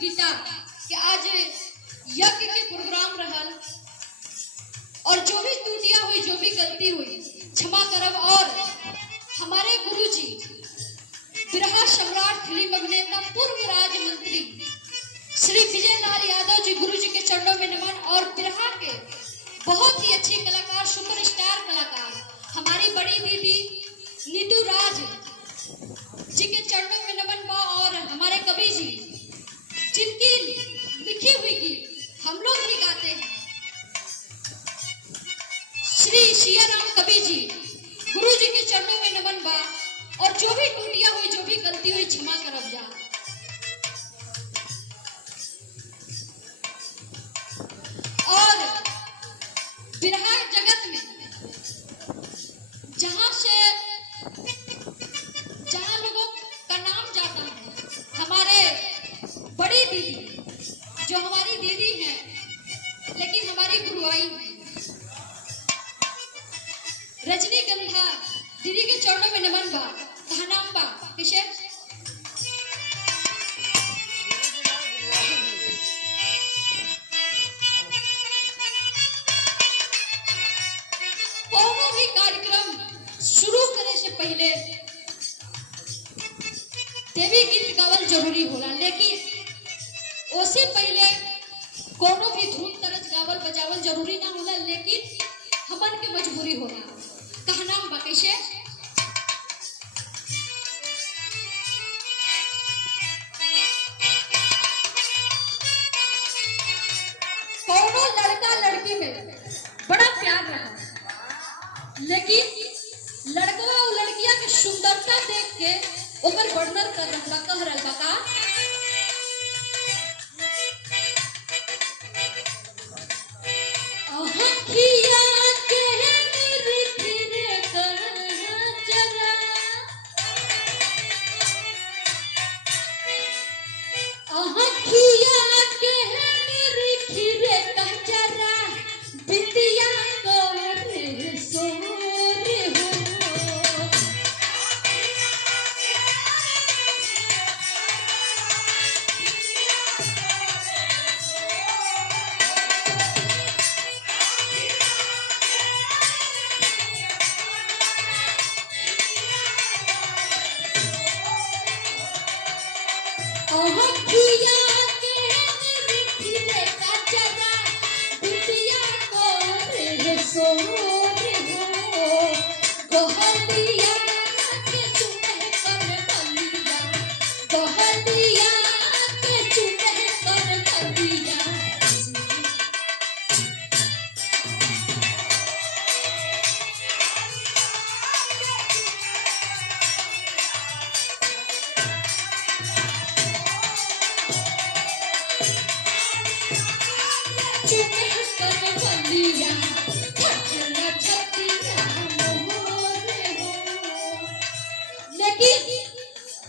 गीता कि आज यज्ञ के प्रोग्राम रहल और जो भी त्रुटियां हुई, जो भी गलती हुई क्षमा करब। और हमारे गुरुजी बिरहा सम्राट फिल्म अभिनेता पूर्व राज्य मंत्री श्री विजय लाल यादव जी, गुरुजी के चरणों में नमन। और बिरहा के बहुत ही अच्छे कलाकार, सुपरस्टार कलाकार हमारी बड़ी दीदी नीतू राज जी के चरणों में नमन बा। और हमारे कवि जी जिनकी लिखी हुई गीत हम लोग भी गाते हैं, श्री सियाराम कवि जी, गुरु जी के चरणों में नमन बा। और जो भी टूटियां हुई, जो भी गलती हुई क्षमा करब जा। और बिरहा जगत में जहां लोगों का नाम जाता है, हमारे बड़ी दीदी जो हमारी दीदी हैं लेकिन हमारी गुरुआई है, रजनीगंधा दीदी के चरणों में नमन बा। कहा नाम बा किसे? कोनो भी कार्यक्रम शुरू करे से पहले देवी गीत गावल जरूरी होला, लेकिन उससे पहले कोनो भी धुन तरज गावल बजावल जरूरी ना होला, लेकिन हमन के मजबूरी होला। कहा नाम बा कैसे? कोनो लड़का लड़की में बड़ा प्यार रहा, लेकिन लड़का और लड़किया के सुंदरता देख के ओकर वर्णन कर रहा, कह रहा बा का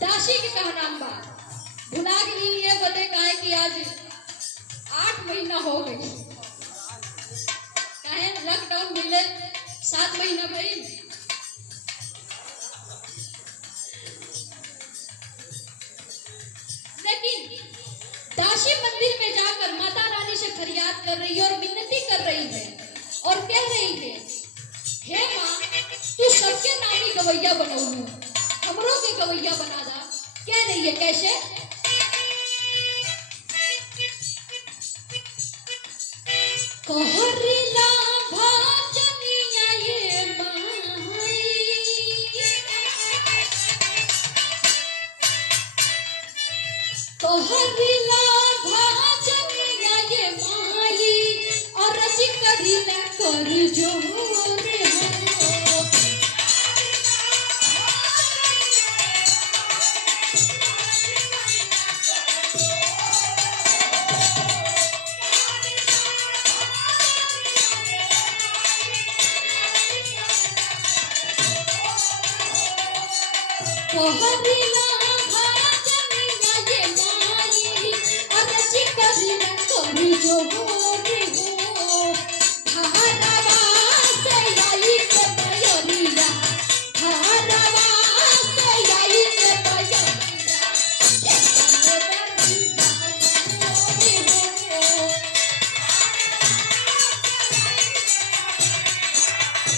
दासी के कहा नाम बा। भुला गई ये बदे काहे कि आज 8 महीना हो गई, काहे लॉकडाउन मिले 7 महीना भई। लेकिन दासी मंदिर में जाकर माता रानी से फरियाद कर रही है और मिन्नती कर रही है और कह रही है, हे माँ तू सबके नामी गवैया बनौलू, हमरों के गवैया बना दा। कह रही है कैसे? कहरिला भजनिया ये माई, कहरिला भजनिया ये माई, और रजी करिला कर जोर हो। कहरिला भजनिया ये माई, और रजी करिला कर जोर